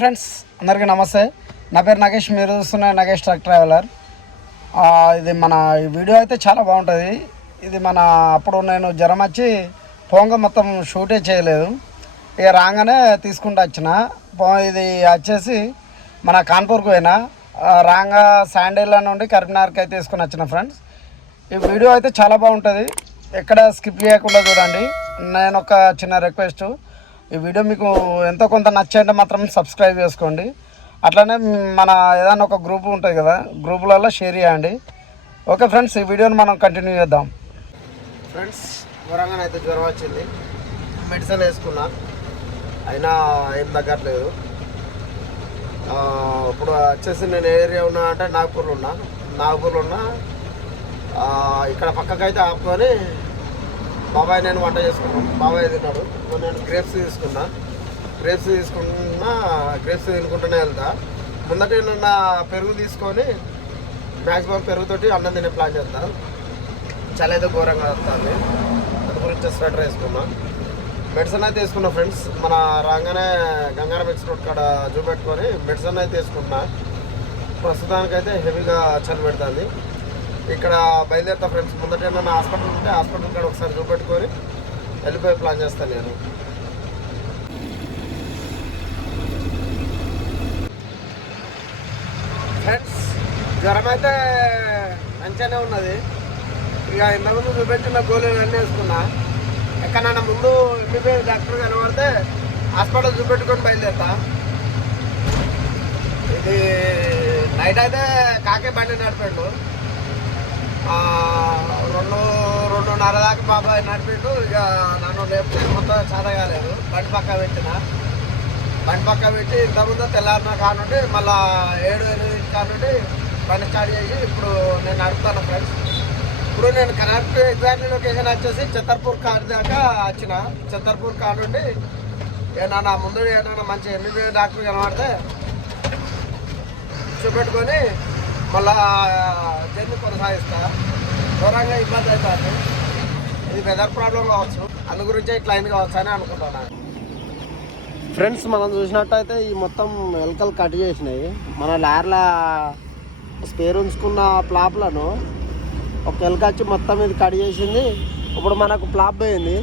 Friends అందరికీ నమస్తే. నా పేరు నగేష్ మీరు చూస్తున్న నగేష్ ట్రక్ ట్రావెలర్. ఇది మన ఈ వీడియో అయితే చాలా బాగుంటుంది. ఇది మన అప్పుడు నేను జ్వరం వచ్చి పొంగ మొత్తం షూటే చేయలేదు. ఇక రాగానే తీసుకుంటూ వచ్చిన. పో- ఇది వచ్చేసి మన కాన్పూర్కి పోయినా. రాగా శాండిల్ నుండి కరీంనగర్కి అయితే తీసుకుని వచ్చిన ఫ్రెండ్స్ ఈ వీడియో అయితే చాలా బాగుంటుంది. ఎక్కడ స్కిప్ చేయకుండా చూడండి. నేను ఒక చిన్న రిక్వెస్ట్ ఈ వీడియో మీకు ఎంతో కొంత నచ్చంటే మాత్రం సబ్స్క్రైబ్ చేసుకోండి. అట్లనే మన ఏదైనా ఒక గ్రూప్ ఉంటుంది కదా గ్రూపులలో షేర్ చేయండి. ఓకే ఫ్రెండ్స్ ఈ వీడియోని మనం కంటిన్యూ చేద్దాం. ఫ్రెండ్స్ ఘోరంగా అయితే జ్వరం వచ్చింది. మెడిసిన్ వేసుకున్నా. అయినా ఏం తగ్గట్లేదు. ఇప్పుడు వచ్చేసి నేను ఏ ఏరియా ఉన్నా అంటే నాగపూర్లో ఉన్నా. నాగపూర్లో ఉన్నా ఇక్కడ పక్కకైతే ఆపుకొని బాబాయ్ నేను వంట చేసుకున్నాను. బాబాయ్ తిన్నాడు. నేను గ్రేప్స్ తీసుకున్నా. గ్రేప్స్ తీసుకున్నా గ్రేప్స్ తినుకుంటూనే వెళ్తా. ముందట నా పెరుగు తీసుకొని మ్యాక్సిమం పెరుగుతోటి అన్నం తినే ప్లాన్ చేస్తా. చాలా అయితే ఘోరంగా వస్తుంది. అందు గురించి స్వెటర్ వేసుకున్నా. మెడిసిన్ అయితే తీసుకున్నా ఫ్రెండ్స్ మన రాగానే గంగారం ఎక్స్పోర్ట్ కాడ చూపెట్టుకొని మెడిసిన్ అయితే తీసుకుంటున్నా ప్రస్తుతానికైతే హెవీగా చలి పెడుతుంది. ఇక్కడ బయలుదేరుతా ఫ్రెండ్స్ ముందట ఏమన్నా హాస్పిటల్ ఉంటే హాస్పిటల్ కాడ ఒకసారి చూపెట్టుకొని వెళ్ళిపోయి ప్లాన్ చేస్తాను నేను. ఫ్రెండ్స్ జ్వరం అయితే మంచిగానే ఉన్నది. ఇక ఇంతకుముందు చూపెట్టిన గోళీలు అన్నీ వేసుకున్నా. ఎక్కడన్నా ముందు ఎంబీబీఎస్ డాక్టర్ కనబడితే హాస్పిటల్ చూపెట్టుకొని బయలుదేరుతా. ఇది నైట్ అయితే కాకే బండి నడిపాడు. రెండు రెండున్నర దాకా బాబాయ్ నడిపిండు. ఇక నన్ను లేపితే మొత్తం చదగలేదు కాలేదు. బండి పక్క పెట్టిన. బండి పక్క పెట్టి ఇంతకుముందు తెల్లారిన కానుండి మళ్ళా ఏడు ఎనిమిది కానుండి బండి స్టార్ట్ చేసి ఇప్పుడు నేను నడుపుతాను ఫ్రెండ్స్. ఇప్పుడు నేను కరెక్ట్ ఎగ్జాక్ట్ లొకేషన్ వచ్చేసి చిత్తర్పూర్ కార్ దాకా వచ్చిన. చిత్తర్పూర్ కార్ నుండి ఏమన్నా ముందు ఏమన్నా మంచి ఎంబీబీఎస్ డాక్టర్ కనబడితే చూపెట్టుకొని మళ్ళా జర్నీ కొనసాగిస్తా. దూరంగా ఇబ్బంది అవుతుంది. ఇది వెదర్ ప్రాబ్లం కావచ్చు. అందు గురించే ఇట్లా అయింది కావచ్చు అని అనుకుంటున్నాను ఫ్రెండ్స్ మనం చూసినట్టయితే ఈ మొత్తం ఎలకలు కట్ చేసినాయి. మన లార్ల స్పేర్ ఉంచుకున్న ప్లాప్లను ఒక ఎలక వచ్చి మొత్తం ఇది కట్ చేసింది. ఇప్పుడు మనకు ప్లాప్ పోయింది.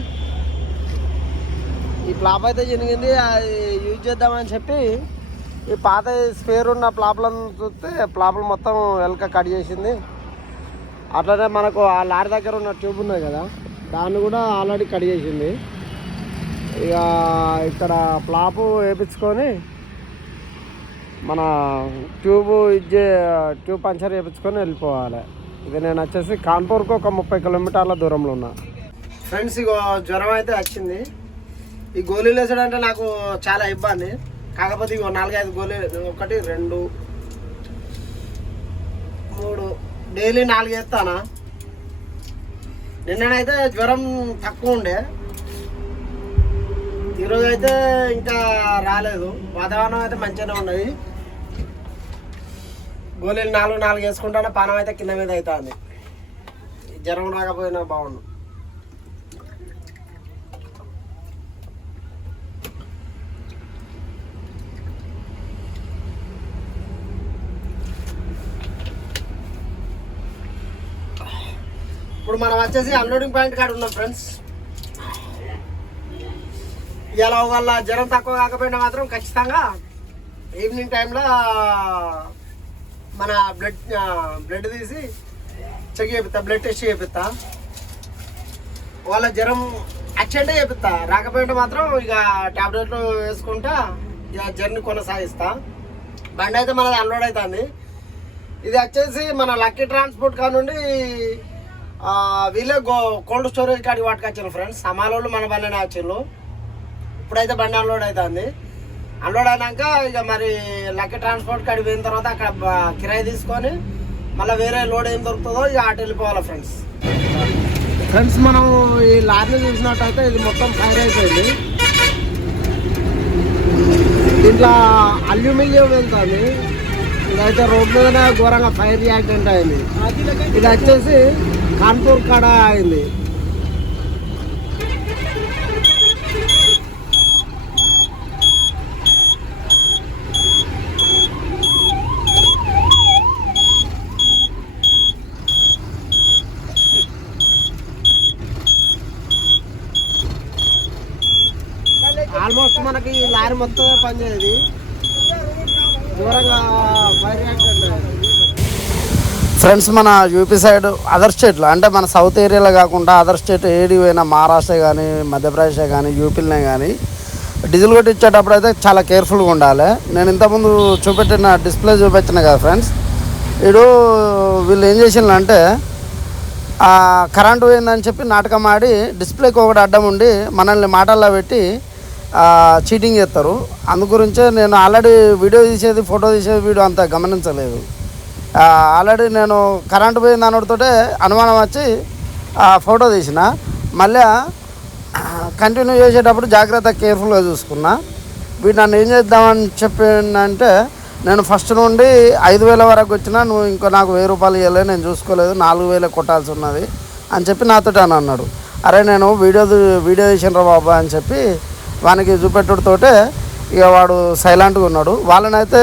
ఈ ప్లాప్ అయితే జరిగింది అది యూజ్ చేద్దామని చెప్పి ఈ పాత స్పేర్ ఉన్న ప్లాప్లను చూస్తే ప్లాపులు మొత్తం వెనక కట్ చేసింది. అట్లనే మనకు ఆ లారీ దగ్గర ఉన్న ట్యూబ్ ఉన్నాయి కదా దాన్ని కూడా ఆల్రెడీ కట్ చేసింది. ఇక ఇక్కడ ప్లాపు వేపించుకొని మన ట్యూబ్ ఇచ్చే ట్యూబ్ పంచర్ వేపించుకొని వెళ్ళిపోవాలి. ఇది నేను వచ్చేసి కాన్పూర్కు ఒక ముప్పై కిలోమీటర్ల దూరంలో ఉన్నా. ఫ్రెండ్స్ ఇగో జ్వరం అయితే వచ్చింది. ఈ గోళీలు వేసాడంటే నాకు చాలా ఇబ్బంది. కాకపోతే ఇవి నాలుగైదు గోళీలు ఒకటి రెండు మూడు. డైలీ నాలుగు వేస్తానా నిన్ననైతే జ్వరం తక్కువ ఉండే. ఈరోజు అయితే ఇంకా రాలేదు. వాతావరణం అయితే మంచిగానే ఉన్నది. గోళీలు నాలుగు నాలుగు వేసుకుంటానే పానం అయితే కింద మీద అవుతుంది. జ్వరం రాకపోయినా బాగుండు. ఇప్పుడు మనం వచ్చేసి అన్లోడింగ్ పాయింట్ కాడ ఉన్నాం ఫ్రెండ్స్ ఇలా వల్ల జ్వరం తక్కువ కాకపోయినా మాత్రం ఖచ్చితంగా ఈవినింగ్ టైంలో మన బ్లడ్ బ్లడ్ తీసి చెక్ చేపిస్తా బ్లడ్ టెస్ట్ చేపిస్తా. వాళ్ళ జ్వరం అచ్చంటే చేపిస్తా. రాకపోయింటే మాత్రం ఇక టాబ్లెట్లు వేసుకుంటా ఇక జర్నీ కొనసాగిస్తా. బండి అయితే మనది అన్లోడ్ అవుతుంది. ఇది వచ్చేసి మన లక్కీ ట్రాన్స్పోర్ట్ కా నుండి వీళ్ళే గో కోల్డ్ స్టోరేజ్ కాడికి పట్టుకొచ్చారు ఫ్రెండ్స్ సమాలోళ్ళు మన బండినే వచ్చిండ్రు ఇప్పుడైతే బండి అన్లోడ్ అవుతుంది అన్లోడ్ అయినాక ఇక మరి లక్కీ ట్రాన్స్పోర్ట్ కాడికి పోయిన తర్వాత అక్కడ కిరాయి తీసుకొని మళ్ళీ వేరే లోడ్ ఏం దొరుకుతుందో ఇక అటు వెళ్ళిపోవాలి ఫ్రెండ్స్ ఫ్రెండ్స్ మనం ఈ లారీని చూసినట్టయితే ఇది మొత్తం ఫైర్ అయిపోయింది. దీంట్లో అల్యూమినియం వెళ్తుంది. ఇదైతే రోడ్ మీదనే ఘోరంగా ఫైర్ యాక్సిడెంట్ అయింది. ఇది వచ్చేసి కాన్పూర్ కాడ అయింది. ఆల్మోస్ట్ మనకి లారీ మొత్తం పనిచేయదు. దూరంగా ఫైర్ యాక్టర్ ఫ్రెండ్స్ మన యూపీ సైడ్ అదర్ స్టేట్లో అంటే మన సౌత్ ఏరియాలో కాకుండా అదర్ స్టేట్ ఏడి పోయినా మహారాష్ట్ర కానీ మధ్యప్రదేశ్ కానీ యూపీలోనే కానీ డీజిల్ కొట్టి ఇచ్చేటప్పుడు అయితే చాలా కేర్ఫుల్గా ఉండాలి. నేను ఇంతకుముందు చూపెట్టిన డిస్ప్లే చూపించిన కదా ఫ్రెండ్స్ వీడు వీళ్ళు ఏం చేసిండ్రు అంటే కరెంటు పోయిందని చెప్పి నాటకం ఆడి డిస్ప్లేకి ఒకటి అడ్డం ఉండి మనల్ని మాటల్లో పెట్టి చీటింగ్ చేస్తారు. అందు గురించే నేను ఆల్రెడీ వీడియో తీసేది ఫోటో తీసేది వీడియో అంత గమనించలేదు. ఆల్రెడీ నేను కరెంటు పోయింది అనడితోటే అనుమానం వచ్చి ఆ ఫోటో తీసిన. మళ్ళీ కంటిన్యూ చేసేటప్పుడు జాగ్రత్త కేర్ఫుల్గా చూసుకున్నా. వీడు నన్ను ఏం చేద్దామని చెప్పిందంటే నేను ఫస్ట్ నుండి ఐదు వేల వరకు వచ్చినా నువ్వు ఇంకా నాకు వెయ్యి రూపాయలు ఇవ్వలేదు నేను చూసుకోలేదు నాలుగు వేలే కొట్టాల్సి ఉన్నది అని చెప్పి నాతో అని అన్నాడు. అరే నేను వీడియో వీడియో తీసినరా బాబా అని చెప్పి వానికి చూపెట్టుడితోటే ఇక వాడు సైలెంట్గా ఉన్నాడు. వాళ్ళనైతే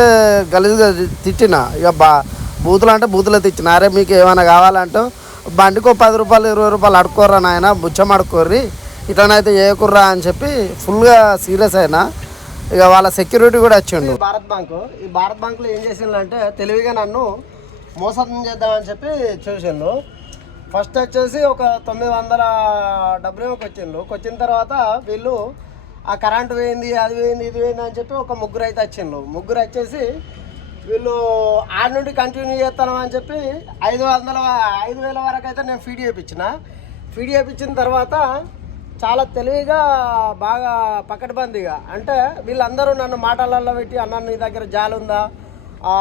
గలీజ్గా తిట్టిన. ఇక బా బూతులు అంటే బూతులు తిట్టిన అరే మీకు ఏమైనా కావాలంటే బండికి ఒక పది రూపాయలు ఇరవై రూపాయలు అడుకోర్రా నాయన బుచ్చం అడుక్కోర్రి. ఇట్లనైతే చేయకుర్రా అని చెప్పి ఫుల్గా సీరియస్ అయినా ఇక వాళ్ళ సెక్యూరిటీ కూడా వచ్చిండు. భారత్ బ్యాంకు ఈ భారత్ బ్యాంకులో ఏం చేసిండ్రు అంటే తెలివిగా నన్ను మోసం చేద్దామని చెప్పి చూసిండు. ఫస్ట్ వచ్చేసి ఒక తొమ్మిది వందల డబ్బులు వచ్చిండు వచ్చిన తర్వాత వీళ్ళు ఆ కరెంట్ పోయింది అది పోయింది ఇది పోయింది అని చెప్పి ఒక ముగ్గురు అయితే వచ్చిండ్రు. ముగ్గురు వచ్చేసి వీళ్ళు ఆడ నుండి కంటిన్యూ చేస్తాను అని చెప్పి ఐదు వందల ఐదు వేల వరకు అయితే నేను ఫీడ్ చేయించిన ఫీడ్ చేయించిన తర్వాత చాలా తెలివిగా బాగా పకడ్బందీగా. అంటే వీళ్ళందరూ నన్ను మాటలలో పెట్టి అన్న నీ దగ్గర జాలు ఉందా?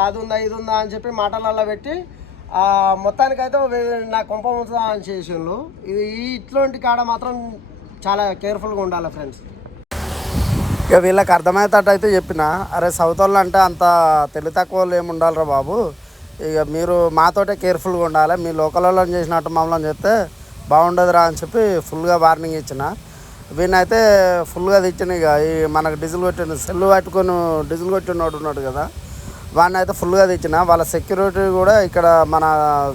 అది ఉందా ఇది ఉందా? అని చెప్పి మాటలల్లో పెట్టి మొత్తానికైతే నా కొంప ముంచుదా అని చేసిండ్రు. ఇది ఈ ఇట్లాంటి కాడ మాత్రం చాలా కేర్ఫుల్గా ఉండాలి ఫ్రెండ్స్ ఇక వీళ్ళకి అర్థమయ్యేటట్టు అయితే చెప్పిన అరే సౌత్ వాళ్ళు అంటే అంత తెలివి తక్కువ వాళ్ళు ఏమి ఉండాలిరా బాబు. ఇక మీరు మాతోటే కేర్ఫుల్గా ఉండాలి మీ లోకల్ వాళ్ళని చేసినట్టు మమ్మల్ని చెప్తే బాగుండదురా అని చెప్పి ఫుల్గా వార్నింగ్ ఇచ్చిన. వీనైతే ఫుల్గా తెచ్చిన ఇక ఈ మనకు డీజిల్ కొట్టిన సెల్లు పట్టుకొని డీజిల్ కొట్టినోడు ఉన్నాడు కదా. వాడిని అయితే ఫుల్గా తెచ్చిన వాళ్ళ సెక్యూరిటీ కూడా ఇక్కడ మన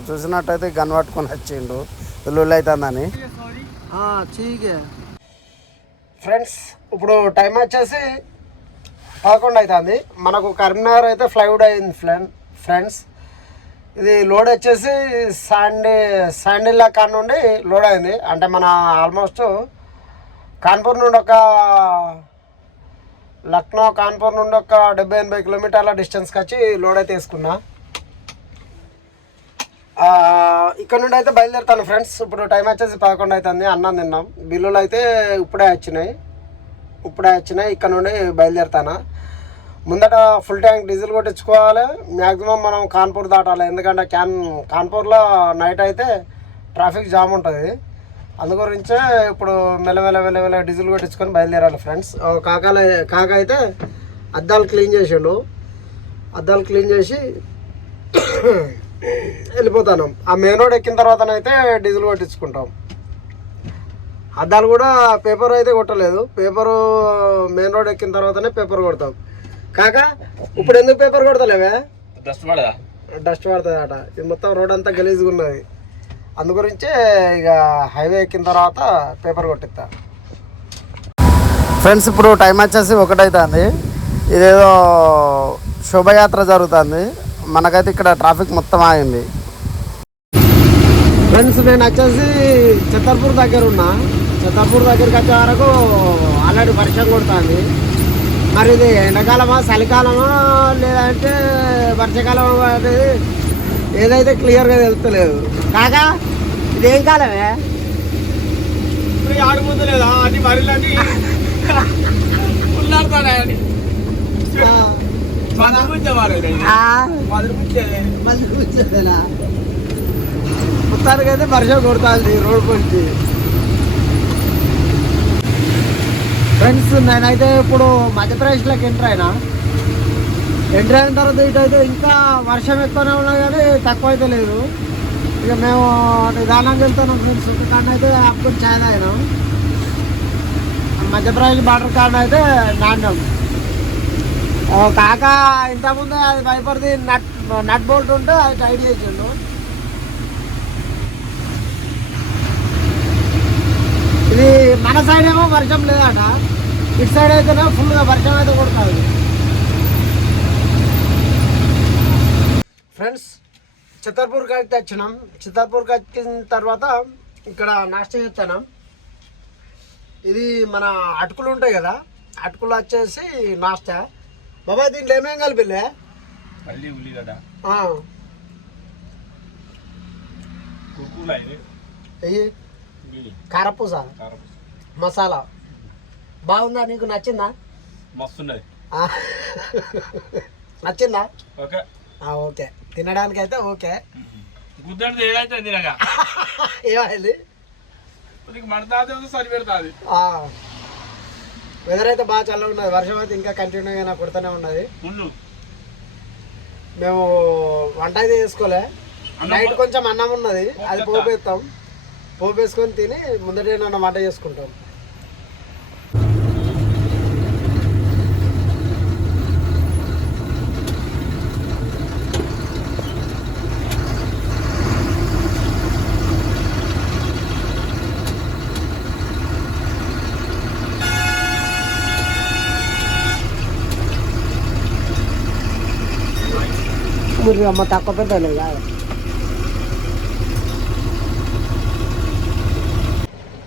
చూసినట్టయితే గన్ పట్టుకొని వచ్చిండు వెల్లుల్లి అవుతుందని చీకే. ఫ్రెండ్స్ ఇప్పుడు టైం వచ్చేసి పదకొండు అవుతుంది మనకు కరీంనగర్ అయితే ఫ్లైవుడ్ అయింది ఫ్రెండ్స్. ఇది లోడ్ వచ్చేసి శాండీ శాండిల్లా కాన్ నుండి లోడ్ అయింది. అంటే మన ఆల్మోస్ట్ కాన్పూర్ నుండి ఒక లక్నో కాన్పూర్ నుండి ఒక డెబ్బై ఎనభై కిలోమీటర్ల డిస్టెన్స్కి వచ్చి లోడ్ అయితే వేసుకున్నా. ఇక్కడ నుండి అయితే బయలుదేరుతాను ఫ్రెండ్స్. ఇప్పుడు టైం వచ్చేసి పదకొండు అవుతుంది. అన్నం తిన్నాం. బిల్లులు అయితే ఇప్పుడే వచ్చినాయి. ఇప్పుడే వచ్చినాయి. ఇక్కడ నుండి బయలుదేరుతాను. ముందట ఫుల్ ట్యాంక్ డీజిల్ కొట్టించుకోవాలి. మ్యాక్సిమం మనం కాన్పూర్ దాటాలి. ఎందుకంటే క్యాన్ కాన్పూర్లో నైట్ అయితే ట్రాఫిక్ జామ్ ఉంటుంది. అందు గురించే ఇప్పుడు మెల్లమెల్ల మెల్లమెల్ల డీజిల్ కొట్టించుకొని బయలుదేరాలి ఫ్రెండ్స్ కాకాల కాక అయితే అద్దాలు క్లీన్ చేసిండు అద్దాలు క్లీన్ చేసి వెళ్ళిపోతాను. ఆ మెయిన్ రోడ్ ఎక్కిన తర్వాతనైతే డీజిల్ కొట్టించుకుంటాం. అద్దాలు కూడా పేపర్ అయితే కొట్టలేదు. పేపరు మెయిన్ రోడ్ ఎక్కిన తర్వాతనే పేపర్ కొడతాం. కాక ఇప్పుడు ఎందుకు పేపర్ కొడతలేవే? డస్ట్ పడదా డస్ట్ పడుతుంది అట ఇది మొత్తం రోడ్ అంతా గలీజ్గా ఉన్నది. అందు గురించే ఇక హైవే ఎక్కిన తర్వాత పేపర్ కొట్టిస్తా. ఫ్రెండ్స్ ఇప్పుడు టైం వచ్చేసి ఒకటైతుంది. ఇదేదో శోభయాత్ర జరుగుతుంది. మనకైతే ఇక్కడ ట్రాఫిక్ మొత్తం ఆగింది. ఫ్రెండ్స్ నేను వచ్చేసి చిత్తర్పూర్ దగ్గర ఉన్నా. చిత్తర్పూర్ దగ్గరికి వచ్చే వరకు ఆల్రెడీ వర్షం కొడుతుంది. మరి ఇది ఎండాకాలమా చలికాలమా లేదంటే వర్షాకాలమా అనేది ఏదైతే క్లియర్గా తెలుస్తలేదు. కాకా ఇదేం కాలమే? ఆడుకుంది లేదా? అన్ని మరిలని ఉన్నాడుతాడని పది ముంచే వారు పది ముంచే మంది కూర్చోదేనా మొత్తానికి అయితే వర్షం కొడుతుంది రోడ్ కొంచి ఫ్రెండ్స్ నేనైతే ఇప్పుడు మధ్యప్రదేశ్లోకి ఎంటర్ అయినా. ఎంటర్ అయిన తర్వాత ఇటు అయితే ఇంకా వర్షం ఎక్కువనే ఉన్నా కానీ తక్కువ అయితే లేదు. ఇక మేము నిదానంగా వెళ్తున్నాం ఫ్రెండ్స్. కాడ అయితే అప్పుడు తాగినాం. మధ్యప్రదేశ్ బార్డర్ కాడ అయితే నాణ్యం కాక ఇంతకుముందు అది భయపడితే నట్ నట్ బోల్ట్ ఉంటే అది టైట్ చేసిండు. ఇది మన సైడ్ ఏమో వర్షం లేదట. ఇటు సైడ్ అయితేనే ఫుల్గా వర్షం అయితే కొడుతుంది. ఫ్రెండ్స్ చిత్తర్పూర్కి అయితే వచ్చినాం చిత్తర్పూర్కి వచ్చిన తర్వాత ఇక్కడ నాష్ట చేస్తాను ఇది మన అటుకులు ఉంటాయి కదా అటుకులు వచ్చేసి నాస్తా. బాబాయ్ దీంట్లో ఏమేం కలిపిలే పల్లి ఉల్లిగడ్డ కారపూస. కారం మసాలా. బాగుందా? నీకు నచ్చిందా? మస్తున్నది. నచ్చిందా? ఓకే. ఆ, ఓకే. తినడానికి అయితే ఓకే గుద్దంటే ఏదైతే తినగా. ఏమైంది? మడతాది సరి పెడతాది వెదర్ అయితే బాగా చల్లగా ఉన్నది. వర్షం అయితే ఇంకా కంటిన్యూగా కుడుతూనే ఉన్నది. మేము వంట అయితే చేసుకోలే. నైట్ కొంచెం అన్నం ఉన్నది. అది పోపు పోపేస్తాం పోపేసుకొని తిని ముందటే వంట చేసుకుంటాం. మీరు అమ్మ తక్కువ పెద్దలే కాదు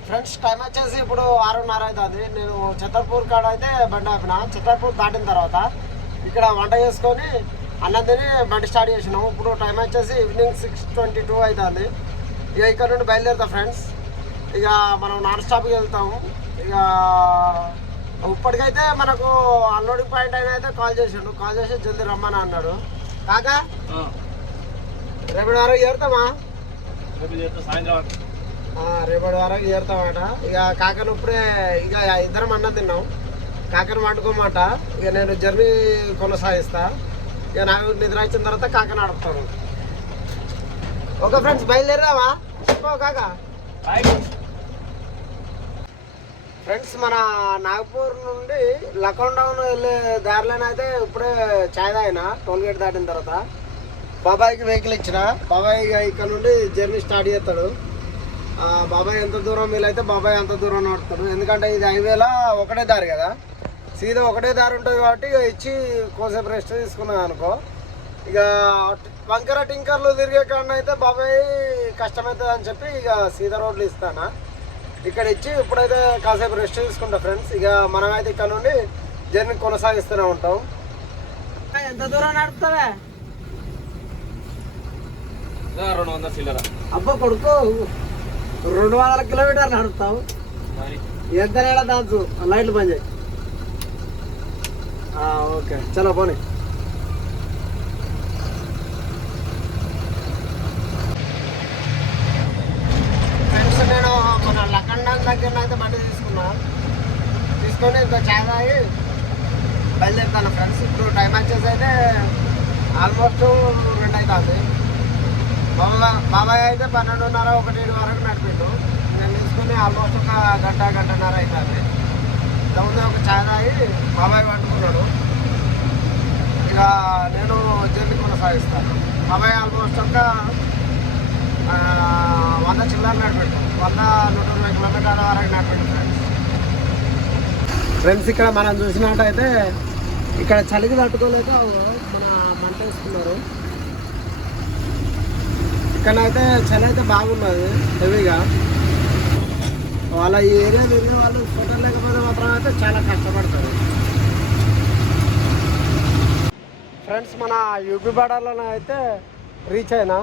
ఫ్రెండ్స్ టైం వచ్చేసి ఇప్పుడు ఆరున్నర అవుతుంది నేను చిత్తర్పూర్ కాడ అయితే బండి ఆపిన. చిత్తర్పూర్ దాటిన తర్వాత ఇక్కడ వంట చేసుకొని అన్నం తిని బండి స్టార్ట్ చేసినాము. ఇప్పుడు టైం వచ్చేసి ఈవినింగ్ సిక్స్ ట్వంటీ టూ అవుతుంది ఇక ఇక్కడ నుండి బయలుదేరుతాం ఫ్రెండ్స్ ఇక మనం నాన్ స్టాప్కి వెళ్తాము. ఇక ఇప్పటికైతే మనకు అన్లోడింగ్ పాయింట్ అయినా అయితే కాల్ చేసిండు. కాల్ చేసి జల్దీ రమ్మని అన్నాడు. కాకా? రేపటి వరకు చేరుతామా? రేపటి వరకు చేరుతామట. ఇక కాకను ఇప్పుడే ఇక ఇద్దరం అన్నం తిన్నాం. కాకను వండుకోమాట. ఇక నేను జర్నీ కొనసాగిస్తా. ఇక నాకు నిద్ర వచ్చిన తర్వాత కాక నడుపుతాను ఓకే ఫ్రెండ్స్ బయలుదేరావా? చెప్పు కాక? ఫ్రెండ్స్ మన నాగపూర్ నుండి లకౌండౌన్ వెళ్ళే దారిలోనే అయితే ఇప్పుడే చాయ్ తాగిన టోల్ గేట్ దాటిన తర్వాత. బాబాయ్కి వెహికల్ ఇచ్చిన. బాబాయ్ ఇక ఇక్కడ నుండి జర్నీ స్టార్ట్ చేస్తాడు. బాబాయ్ ఎంత దూరం వీలైతే బాబాయ్ అంత దూరం నడుపుతాడు. ఎందుకంటే ఇది హైవేలో ఒకటే దారి కదా. సీదా ఒకటే దారి ఉంటుంది కాబట్టి ఇక ఇచ్చి కోసేపు రెస్ట్ తీసుకున్నాను అనుకో. ఇక వంకర టింకర్లు తిరిగే కాడన అయితే బాబాయ్ కష్టమవుతుంది అని చెప్పి ఇక సీదా రోడ్లు ఇస్తానా. ఇక్కడ ఇచ్చి ఇప్పుడైతే కాసేపు రెస్ట్ తీసుకుంటా ఫ్రెండ్స్ ఇక మనమైతే ఇక్కడ నుండి జర్నీ కొనసాగిస్తూనే ఉంటాం. ఎంత దూరం నడుపుతావే? రెండు వందల చిల్లర. అబ్బా కొడుకు రెండు వందల కిలోమీటర్లు నడుపుతావు. మరి. ఎంత నేల దాచు లైట్లు పని చేయి. ఆ, ఓకే. చలో పోనీ ఫ్రెండ్స్ నేను మన లకండం దగ్గర అయితే బండి తీసుకున్నా. తీసుకొని ఇంత చాయ్ తాగి బయలుదేరుతాను ఫ్రెండ్స్. ఇప్పుడు టైం వచ్చేసి అయితే ఆల్మోస్ట్ రెండు అవుతుంది బాబాయ్ బాబాయ్ అయితే పన్నెండున్నర ఒకటి వరకు నడిపిండు. నేను తీసుకుని ఆల్మోస్ట్ ఒక గంట గంటన్నర అవుతుంది ఇంతకుముందే ఒక చాయ్ తాగి బాబాయ్ పట్టుకున్నాడు. ఇక నేను జర్నీ కొనసాగిస్తాను. బాబాయ్ ఆల్మోస్ట్ ఒక వంద చిల్లర నడిపెట్టు వంద నూట ఇరవై కిలోమీటర్ల వరకు నడిపెట్టు ఫ్రెండ్స్ ఫ్రెండ్స్ ఇక్కడ మనం చూసినట్టయితే ఇక్కడ చలికి తట్టుకోలేక మన మంట వేసుకున్నారు. ఇక్కడైతే చలి అయితే బాగున్నది హెవీగా. వాళ్ళ ఈ ఏరియా వెళ్ళే వాళ్ళు ఫోటో లేకపోతే మాత్రం అయితే చాలా కష్టపడతారు. ఫ్రెండ్స్ మన యూపీ బార్డర్లోనే అయితే రీచ్ అయినా.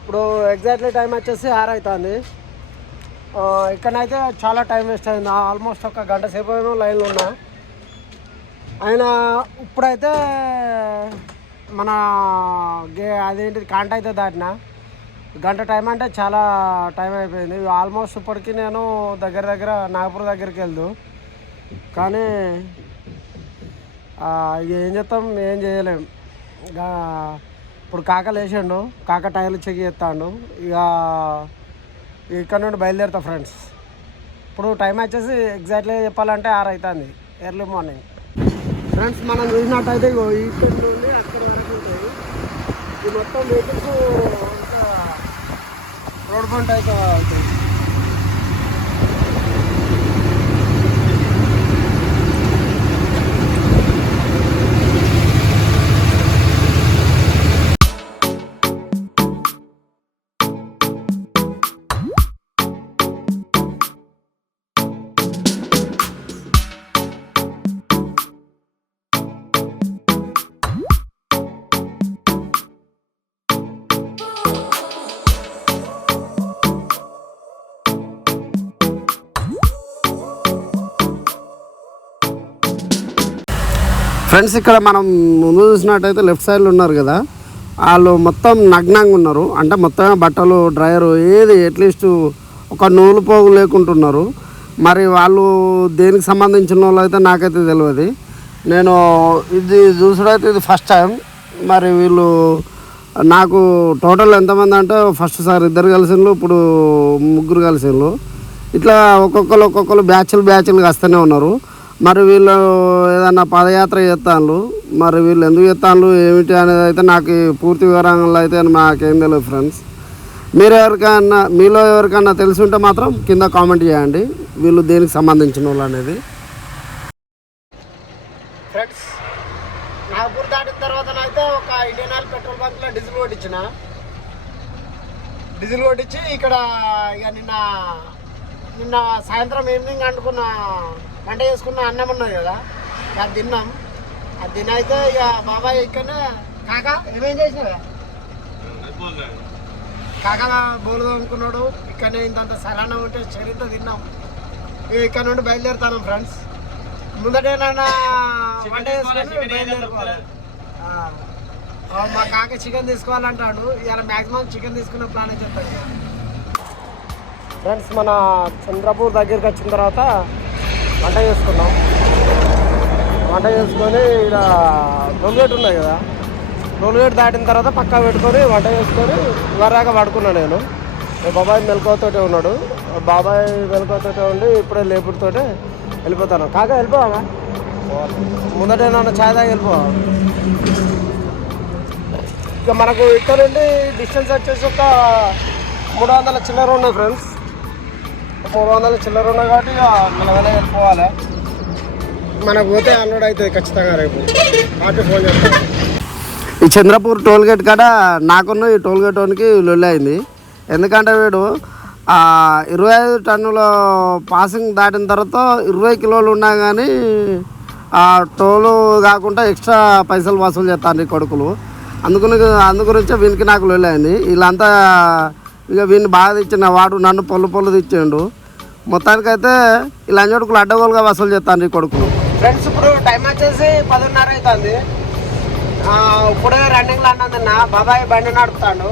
ఇప్పుడు ఎగ్జాక్ట్లీ టైం వచ్చేసి ఆరు అవుతుంది. ఇక్కడనైతే చాలా టైం వేస్ట్ అయింది. ఆల్మోస్ట్ ఒక గంట సేపు ఏమో లైన్లో ఉన్నా. ఆయన ఇప్పుడైతే మన గే అదేంటిది కాంట అయితే దాటిన. గంట టైం అంటే చాలా టైం అయిపోయింది. ఆల్మోస్ట్ ఇప్పటికి నేను దగ్గర దగ్గర నాగపూర్ దగ్గరికి వెళ్దు. కానీ ఏం చేస్తాం ఏం చేయలేం. ఇక ఇప్పుడు కాక లేచిండు. కాక టైర్లు చెక్ చేస్తాడు. ఇక ఇక్కడ నుండి బయలుదేరుతా ఫ్రెండ్స్ ఇప్పుడు టైం వచ్చేసి ఎగ్జాక్ట్లీ చెప్పాలంటే ఆరు అవుతుంది ఎర్లీ మార్నింగ్ ఫ్రెండ్స్ మనం చూసినట్టయితే ఇగో ఇక్కడ నుండి అక్కడ వరకు ఉంటాయి. ఈ మొత్తం వెహికల్స్ అంతా రోడ్ పంట అయితే అవుతాయి ఫ్రెండ్స్ ఇక్కడ మనం ముందు చూసినట్టయితే లెఫ్ట్ సైడ్లో ఉన్నారు కదా. వాళ్ళు మొత్తం నగ్నంగా ఉన్నారు. అంటే మొత్తం బట్టలు డ్రైయర్ ఏది అట్లీస్ట్ ఒక నూలు పోగు లేకుంటున్నారు. మరి వాళ్ళు దేనికి సంబంధించిన వాళ్ళు అయితే నాకైతే తెలియదు నేను ఇది చూసుడైతే ఇది ఫస్ట్ టైం మరి వీళ్ళు నాకు టోటల్ ఎంతమంది అంటే ఫస్ట్ సార్ ఇద్దరు కలిసిండ్రు ఇప్పుడు ముగ్గురు కలిసిండ్రు. ఇట్లా ఒక్కొక్కరు ఒక్కొక్కరు బ్యాచ్లు బ్యాచ్లు వస్తూనే ఉన్నారు. మరి వీళ్ళు ఏదన్నా పదయాత్ర చేస్తాను మరి వీళ్ళు ఎందుకు చేస్తాను ఏమిటి అనేది అయితే నాకు పూర్తి వివరాలు అయితే మాకేం తెలియదు ఫ్రెండ్స్. మీరు ఎవరికైనా మీలో ఎవరికైనా తెలిసి ఉంటే మాత్రం కింద కామెంట్ చేయండి. వీళ్ళు దేనికి సంబంధించిన వాళ్ళు అనేది. ఫ్రెండ్స్ నాగపూర్ దాటిన తర్వాత అయితే ఒక ఇండియన్ ఆయిల్ పెట్రోల్ బంక్లో డీజిల్ కొట్టించిన. డీజిల్ కొట్టించి ఇక్కడ ఇక నిన్న నిన్న సాయంత్రం ఈవినింగ్ అనుకున్న వంట చేసుకున్న అన్నం ఉన్నది కదా ఇక అది తిన్నాం. అది తినైతే ఇక బాబాయ్ ఇక్కడనే కాక ఏమేం చేసినా కాక బోలు అనుకున్నాడు ఇక్కడనే ఇంతంత సలానం ఉంటే చరిత్ర తిన్నాం. ఇక ఇక్కడ నుండి బయలుదేరుతాను ఫ్రెండ్స్. ముందటేనన్నా వంట చేసుకొని బయలుదేరుకోవాలి. మా కాక చికెన్ తీసుకోవాలంటాడు ఇవాళ మ్యాక్సిమం చికెన్ తీసుకునే ప్లాన్ అయితే చెప్తాను. ఫ్రెండ్స్ మన చంద్రపూర్ దగ్గరికి వచ్చిన తర్వాత వంట చేసుకున్నాం. వంట చేసుకొని ఇక్కడ టోల్గేట్ ఉన్నాయి కదా టోల్గేట్ దాటిన తర్వాత పక్కా పెట్టుకొని వంట చేసుకొని ఇవరాక పడుకున్నాను నేను. బాబాయ్ మెలకువతోటే ఉన్నాడు. బాబాయ్ మెలకువతోటే ఉండి ఇప్పుడే లేపుడుతోటే వెళ్ళిపోతాను. కాక వెళ్ళిపోవా ముందట ఏమన్నా ఛాయ్ దాకా వెళ్ళిపోవా ఇక మనకు ఇక్కడ నుండి డిస్టెన్స్ వచ్చేసి ఒక మూడు వందల చిల్లర ఉన్నాయి ఫ్రెండ్స్. మూడు వందల చిల్లర ఉన్నాయి కాబట్టి ఇక వెళ్ళిపోవాలి. మనకు పోతే అన్లోడ్ అవుతుంది ఖచ్చితంగా రేపు. పార్టీ ఫోన్ చేస్తాను ఈ చంద్రపూర్ టోల్ గేట్ కాడ నాకున్న ఈ టోల్ గేట్ వానికి లొల్లి అయింది. ఎందుకంటే వీడు ఆ, ఇరవై ఐదు టన్నుల పాసింగ్ దాటిన తర్వాత ఇరవై కిలోలు ఉన్నా కానీ ఆ టోలు కాకుండా ఎక్స్ట్రా పైసలు వసూలు చేస్తాను ఈ కొడుకులు. అందుకని అందు గురించే వీనికి నాకు లొల్లి అయింది. వీళ్ళంతా ఇక వీడిని బాగా తెచ్చిన వాడు నన్ను పొల్లు పొల్లు తెచ్చిండు. మొత్తానికైతే ఈ లంచొడుకులు అడ్డగోలుగా వసూలు చేస్తాను ఈ కొడుకులు ఫ్రెండ్స్ ఇప్పుడు టైం వచ్చేసి పదిన్నర అవుతుంది ఇప్పుడే రన్నింగ్లో అన్నదన్న బాబాయ్ బండి నడుపుతాడు.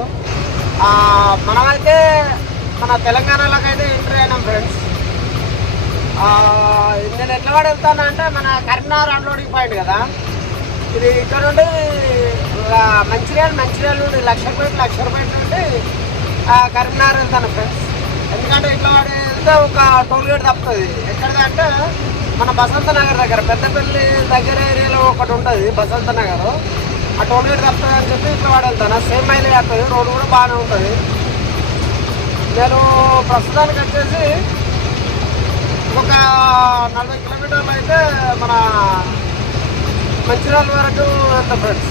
మనమైతే మన తెలంగాణలోకి అయితే ఎంట్రీ అయినాం ఫ్రెండ్స్. నేను ఎట్లా వాడు వెళ్తాను అంటే మన కరీంనగర్ అన్లోడింగ్ పాయింట్ కదా. ఇది ఇక్కడ నుండి మంచిర్యాల మంచిర్యాల నుండి లక్ష రూపాయలు లక్ష రూపాయల నుండి కరీంనగర్ వెళ్తాను ఫ్రెండ్స్ ఎందుకంటే ఇట్లా వాడు వెళ్తే ఒక టోల్ గేట్ తప్పుతుంది. ఎక్కడిదంటే మన బసంత నగర్ దగ్గర పెద్దపల్లి దగ్గర ఏరియాలో ఒకటి ఉంటుంది బసంత నగర్. ఆ టోల్ గేట్ తప్పుతుంది అని చెప్పి ఇట్లా వాడు వెళ్తాను. సేమ్ మైలేజ్ వస్తుంది రోడ్డు కూడా బాగానే ఉంటుంది. నేను ప్రస్తుతానికి వచ్చేసి ఒక నలభై కిలోమీటర్లు అయితే మన మంచిర్యాల వరకు వెళ్తాం ఫ్రెండ్స్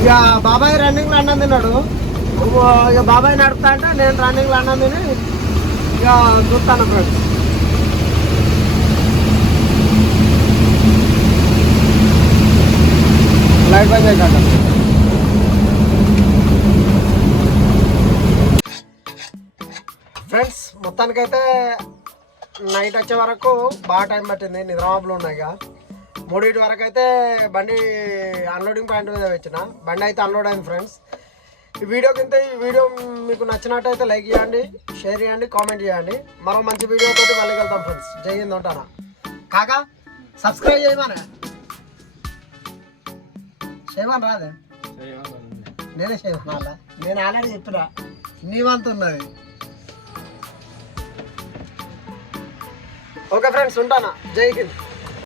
ఇక బాబాయ్ రన్నింగ్లో అన్నం తిన్నాడు. ఇక బాబాయ్ నడుపుతా అంటే నేను రన్నింగ్లో అన్నా తిని ఇక చూస్తాను ఫ్రెండ్స్ లైట్ బంద్ కాక. ఫ్రెండ్స్ మొత్తానికైతే నైట్ వచ్చే వరకు బాగా టైం పట్టింది నిద్రమాపులు ఇక. మూడింటి వరకు అయితే బండి అన్లోడింగ్ పాయింట్ మీద వచ్చిన బండి అయితే అన్లోడ్ అయింది ఫ్రెండ్స్ ఈ వీడియో కింద ఈ వీడియో మీకు నచ్చినట్టయితే లైక్ చేయండి షేర్ చేయండి కామెంట్ చేయండి. మరో మంచి వీడియో తోటి మళ్ళీ వెళ్తాం ఫ్రెండ్స్ జై హింద్ కాకా సబ్స్క్రైబ్ చేయమనే? చేయమని రాదే? నేనే చేయమన్నా నేను ఆల్రెడీ చెప్పినా. నీ ఉన్నది. ఓకే ఫ్రెండ్స్ ఉంటానా? జై హింద్.